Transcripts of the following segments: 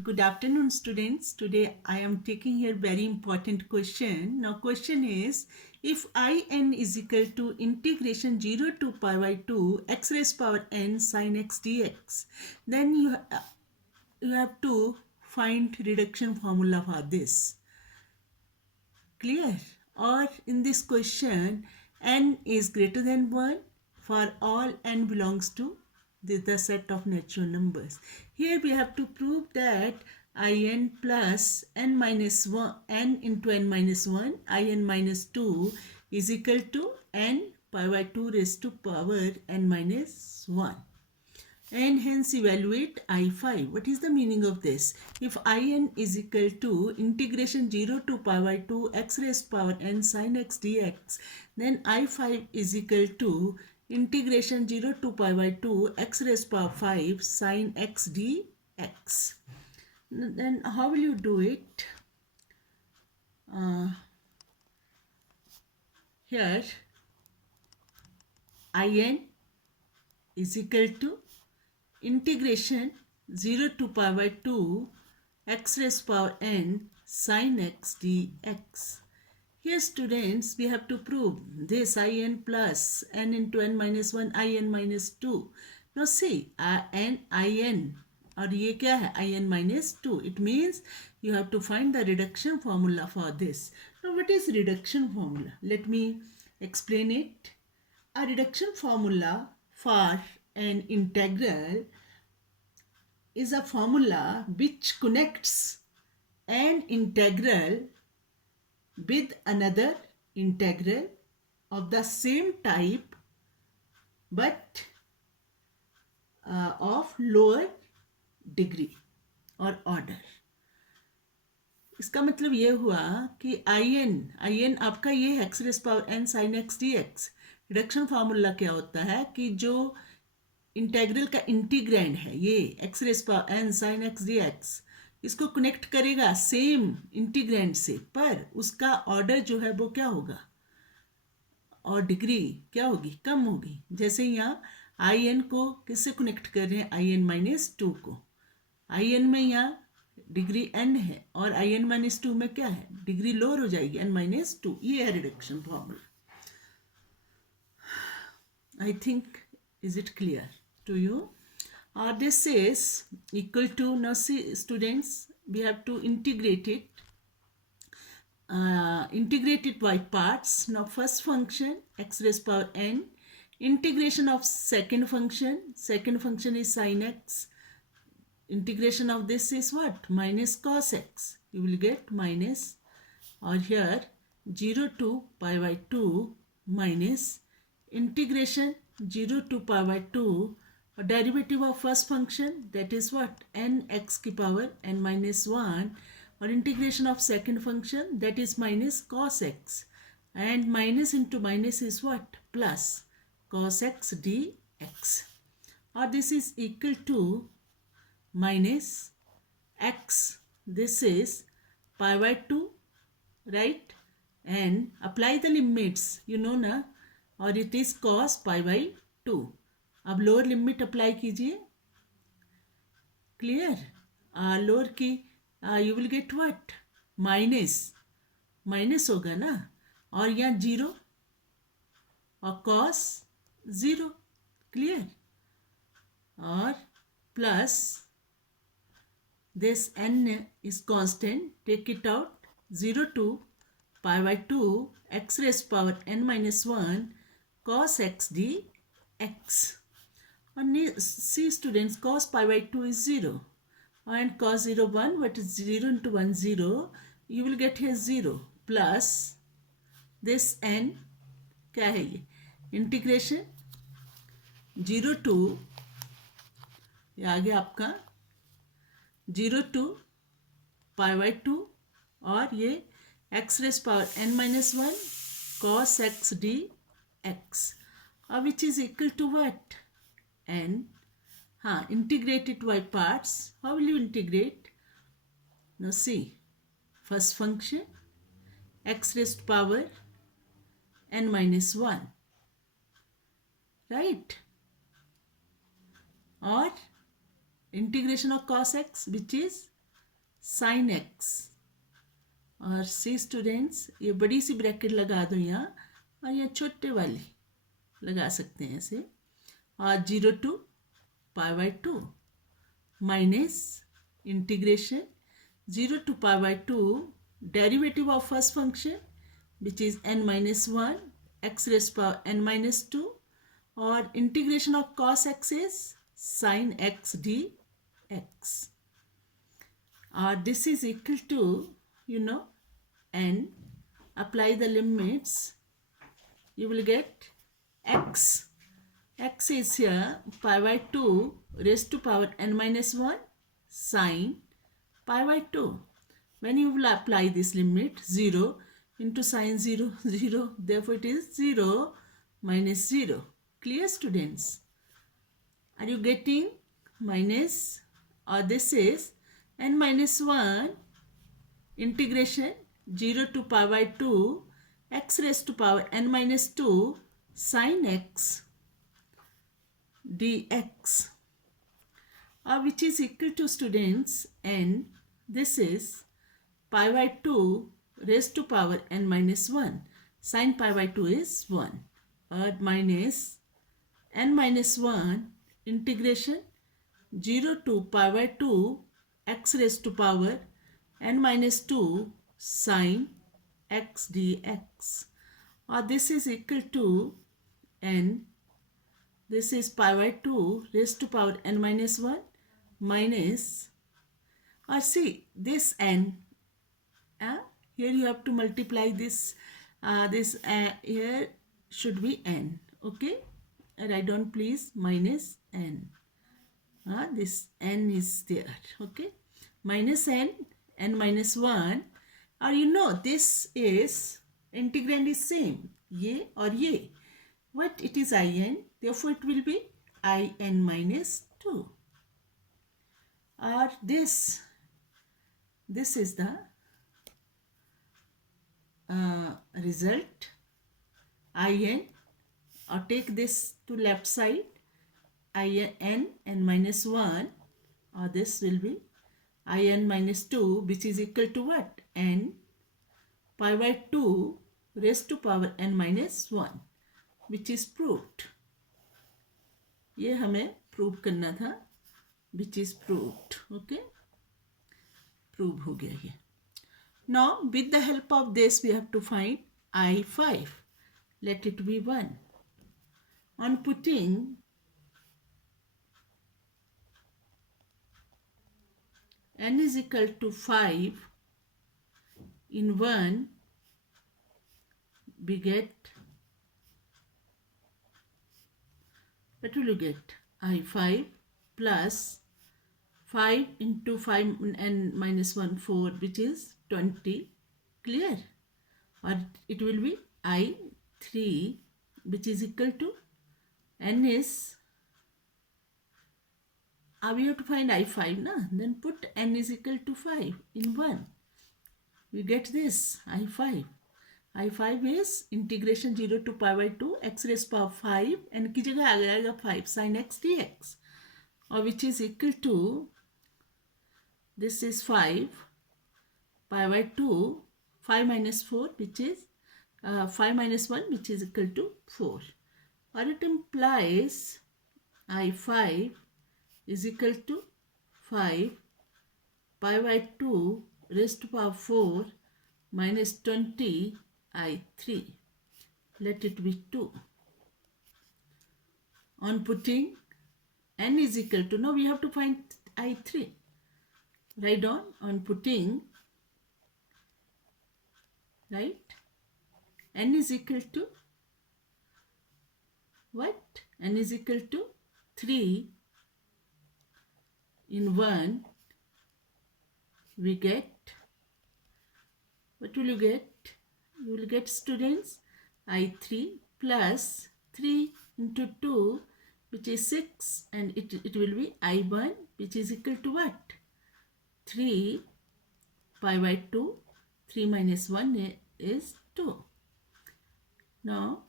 Good afternoon, students. Today I am taking here very important question. Now question is, if in is equal to integration 0 to pi by 2 x raised power n sin x dx, then you have to find reduction formula for this. Clear? Or in this question, n is greater than 1 for all n belongs to the set of natural numbers. Here we have to prove that in plus n minus 1, n into n minus 1, in minus 2 is equal to n pi by 2 raised to power n minus 1. And hence evaluate I5. What is the meaning of this? If In is equal to integration 0 to pi by 2 x raised power n sin x dx, then I5 is equal to integration 0 to pi by 2 x raised power 5 sin x dx. Then how will you do it? Here In is equal to integration 0 to pi by 2 x raised power n sin x dx. Here students, we have to prove this in plus n into n minus 1 in minus 2. Now see, in और ये क्या है in minus 2. It means you have to find the reduction formula for this. Now what is reduction formula? Let me explain it. A reduction formula for an integral is a formula which connects an integral with another integral of the same type but of lower degree or order. इसका मतलब ये हुआ कि in आपका ये है x raised power n sin x dx. Reduction formula क्या होता है कि जो इंटेग्रल का इंटीग्रैंड है ये x raise power n sin x dx, इसको कनेक्ट करेगा सेम इंटीग्रैंड से, पर उसका ऑर्डर जो है वो क्या होगा और डिग्री क्या होगी, कम होगी. जैसे यहाँ in को किससे कनेक्ट कर रहे हैं, in माइनस 2 को. in में यहाँ डिग्री n है और in माइनस 2 में क्या है, डिग्री लोअर हो जाएगी n माइनस 2. ये है reduction formula. I think, is it clear to you? This is equal to, now see students, we have to integrate it. Integrate it by parts. Now first function x raised power n, integration of second function is sin x, integration of this is what, minus cos x. You will get minus, or here 0 to pi by 2 minus integration 0 to pi by 2, a derivative of first function, that is what, n x की power n minus 1, or integration of second function, that is minus cos x, and minus into minus is what, plus cos x dx, or this is equal to minus x, this is pi by 2, right, and apply the limits, you know na, और it is cos pi by 2. अब lower limit apply कीजिए. Clear? Lower की you will get what, minus होगा ना, और यहाँ 0 और cos 0. Clear? और plus this n is constant, take it out, 0 to pi by 2 x raised power n minus 1 cos x dx. And see students, cos pi by 2 is 0 and cos 0 1, what is 0 into 1 0, you will get here 0 plus this n, क्या है ये, integration 0 to, ये आ गया आपका 0 to pi by 2, और ये x raised power n minus 1 cos x dx, which is equal to what, n. Integrate it by parts. How will you integrate? Now see, first function x raised power n minus 1, right, or integration of cos x, which is sine x. और सी students, ये बड़ी सी bracket लगा दो यहाँ, और यहाँ छोटे वाली लगा सकते हैं ऐसे। और 0 to π/2 minus integration 0 to π/2 derivative of first function which is n-1 x⁻n-2 और integration of cos x is sin x dx. Or this is equal to, n. Apply the limits. You will get x. X is here π/2 raised to power n-1 sin π/2. When you will apply this limit, 0 into sin 0, 0. Therefore, it is 0 minus 0. Clear, students? Are you getting? Minus, or this is n-1 integration 0 to π/2 x raised to power n-2 sin x dx, which is equal to, students, n. This is π/2 raised to power n-1. Sin π/2 is 1. Or minus n-1 integration 0 to π/2 x raised to power n-2 sin x dx. Or this is equal to n. This is π/2 raised to power n-1 minus, or see this n. Here you have to multiply this. Here should be n. Okay, write down please minus n. This n is there. Okay, minus n, n-1. Or this is integrand is same, ye or ye. What it is in, therefore it will be in-2. Or this is the result in, or take this to left side, n-1, or this will be in-2, which is equal to what? n π/2 raised to power n-1, which is proved. ये हमें prove करना था, which is proved. Okay, prove हो गया ये. Now with the help of this we have to find I5. Let it be 1. On putting n is equal to 5 in 1, we get, what will you get? I5 plus 5 into 5 n-1, 4, which is 20. Clear? Or it will be I3, which is equal to, n is, we have to find I5, na? Then put n is equal to 5 in 1. We get this, I5. I5 is integration 0 to π/2 x raised to power 5, n की जगह आ जाएगा 5 sin x dx, or which is equal to, this is 5 π/2, 5 minus 4, which is 5 minus 1, which is equal to 4. Or it implies I5 is equal to 5 π/2 raised to power 4 minus 20 I3. Let it be 2. On putting n is equal to, now we have to find I3. Write down, on putting, right, n is equal to what? N is equal to 3 in 1, we get, what will you get? You will get, students, I3 plus 3 into 2, which is 6, and it will be I1, which is equal to what? 3 π/2, 3 minus 1 is 2. Now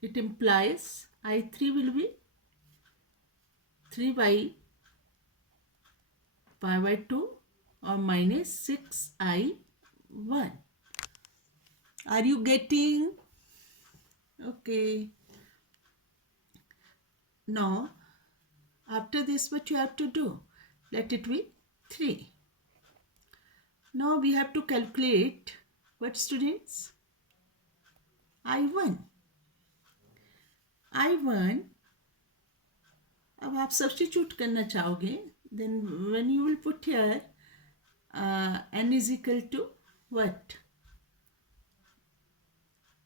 it implies I3 will be 3 by π/2 or minus 6i1. Are you getting? Okay. Now, after this, what you have to do? Let it be 3. Now, we have to calculate what, students? I1. I1, अब आप substitute करना चाहोगे, then when you will put here n is equal to what?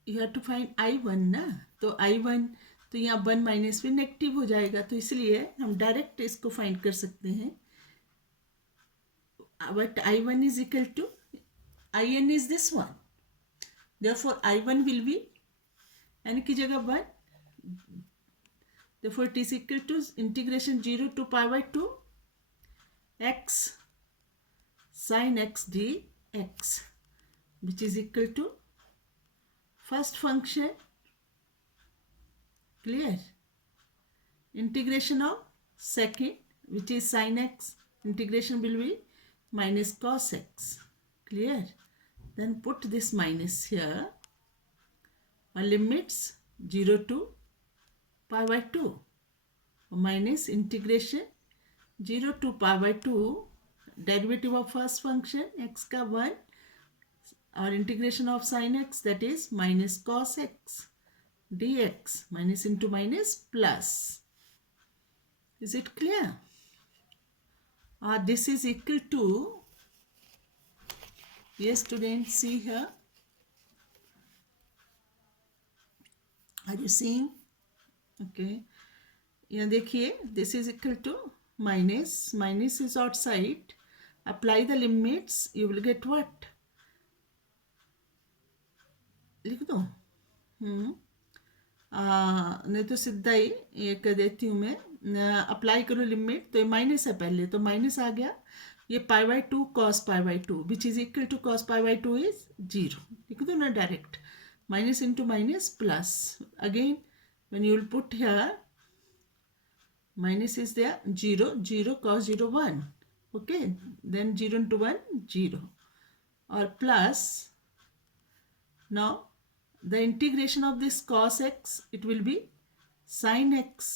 You have to find I1 ना, तो I1 तो यहाँ 1 minus में negative हो जाएगा, तो इसलिए हम डायरेक्ट इसको फाइंड कर सकते हैं. But I1 is equal to In is this one. Therefore I1 will be n की जगह 1. Therefore it is equal to integration 0 to pi by 2 x sin x dx, which is equal to first function, clear, integration of second, which is sin x, integration will be minus cos x, clear. Then put this minus here, limits 0 to pi by 2, minus integration 0 to pi by 2, derivative of first function x का 1, or integration of sin x, that is minus cos x dx, minus into minus plus. Is it clear? This is equal to, yes students, see here, are you seeing? Okay, यहाँ देखिए, this is equal to minus is outside, apply the limits, you will get what? लिख दो. नहीं तो सीधा ही ये कर देती हूँ मैं. अप्लाई करो लिमिट, तो ये माइनस है पहले, तो माइनस आ गया. ये pi by 2 cos pi by 2 which is equal to cos pi by 2 is 0. लिख दो ना direct. Minus into minus plus. Again when you will put here, minus is there, 0 0 cos 0 1, okay, then 0 into 1 0, or plus. Now the integration of this cos x, it will be sin x,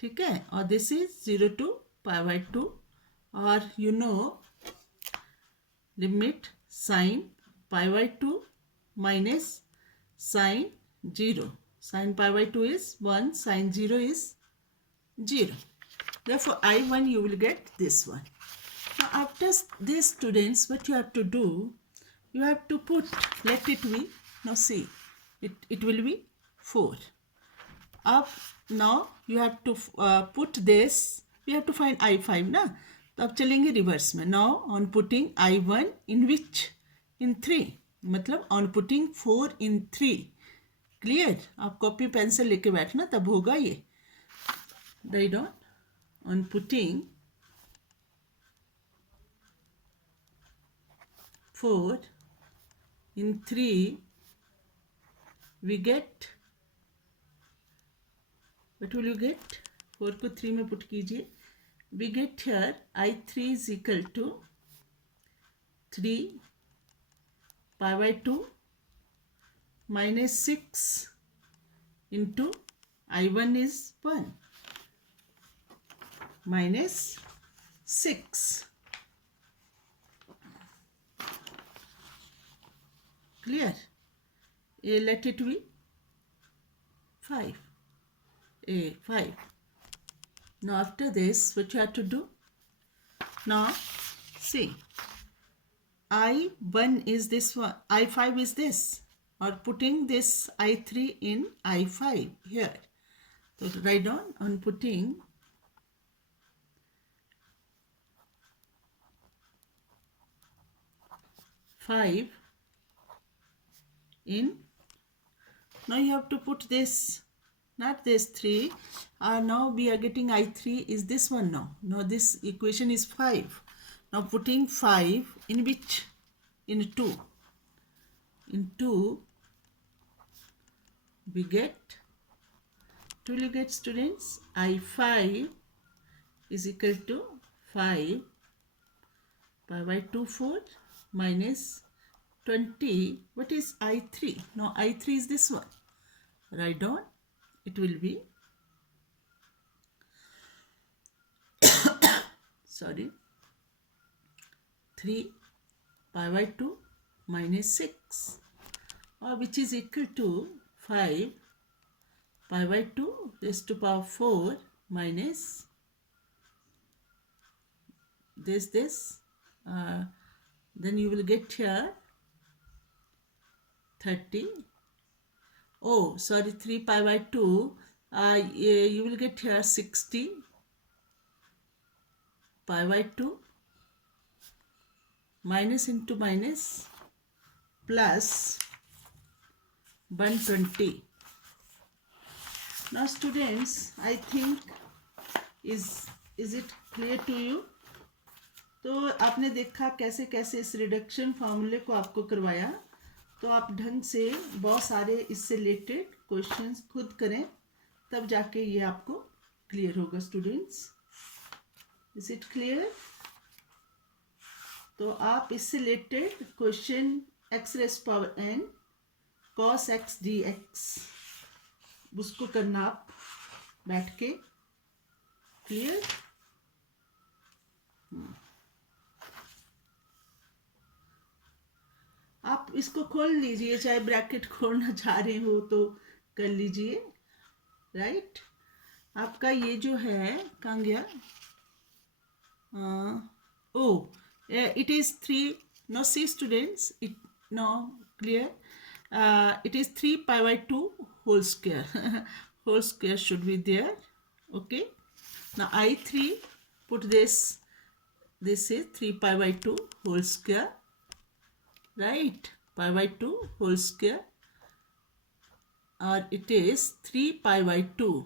ठीक है, और this is 0 to pi by 2, or you know, limit sin pi by 2 minus sin 0. Sin pi by 2 is 1, sin 0 is 0. Therefore, I1 you will get this one. Now, after this, students, what you have to do, you have to put, let it be, now see, it will be 4. Up now, you have to put this, you have to find I5 ना, तो अब चलेंगे reverse में. Now, on putting I1 in which? In 3. मतलब on putting 4 in 3. Clear? आप copy pencil लेके बैठना, तब होगा ये. Right on putting 4 in 3, we get, what will you get? 4 को 3 में पुट कीजिए. We get here I3 is equal to 3 pi by 2 minus 6 into I1 is 1 minus 6. Clear? Let it be 5. 5. Now after this, what you have to do? Now see, I1 is this one, I5 is this, or putting this I3 in I5 here. So write down on putting 5 in, now you have to put this, not this 3. Now we are getting I3 is this one now. Now this equation is 5. Now putting 5 in which? In 2. In 2 we get, what will you get, students? I5 is equal to 5 pi by 2 4 minus 20. What is I3? Now I3 is this one. Write down. It will be sorry 3 pi by 2 minus 6, or which is equal to 5 pi by 2 raised to power 4 minus this then you will get here 30. Oh, sorry, 3 pi by 2. You will get here 60 pi by 2 minus into minus plus 120. Now students, I think is it clear to you? तो आपने देखा कैसे कैसे इस reduction फार्मूले को आपको करवाया, तो आप ढंग से बहुत सारे इससे रिलेटेड क्वेश्चंस खुद करें, तब जाके ये आपको क्लियर होगा स्टूडेंट्स. Is it clear? तो आप इससे related question x rays power n cos x dx उसको करना आप बैठ के. क्लियर? आप इसको खोल लीजिए, चाहे ब्रैकेट खोलना चाह रहे हो तो कर लीजिए. राइट आपका ये जो है कहाँ गया? It is 3. Now see students, it now clear. It is 3 pi by 2 whole square. Whole square should be there. Okay. Now I3, put this. This is 3 pi by 2 whole square. Right. Pi by 2 whole square. Or it is 3 pi by 2.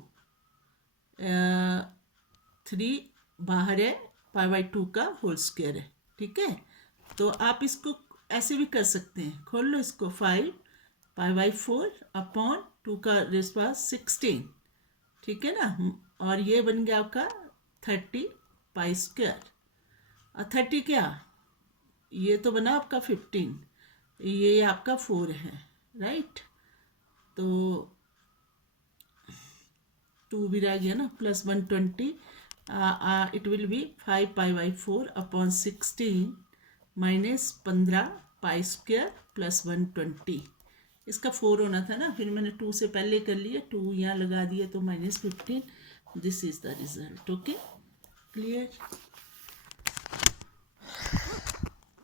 3 बाहर है, पाई by 2 का whole square है. ठीक है, तो आप इसको ऐसे भी कर सकते हैं. खोल लो इसको. 5 पाई बाई 4 अपॉन 2 का रेज़ पावर 16. ठीक है ना. और ये बन गया आपका 30 पाई स्क्वायर. और 30 क्या, ये तो बना आपका 15, ये आपका 4 है. राइट, तो 2 भी रह गया ना, plus 120. It will be 5 pi by 4 upon 16 minus 15 pi square plus 120. इसका 4 होना था ना, फिर मैंने 2 से पहले कर लिया, 2 यहाँ लगा दिया तो -15. This is the result. Okay, clear?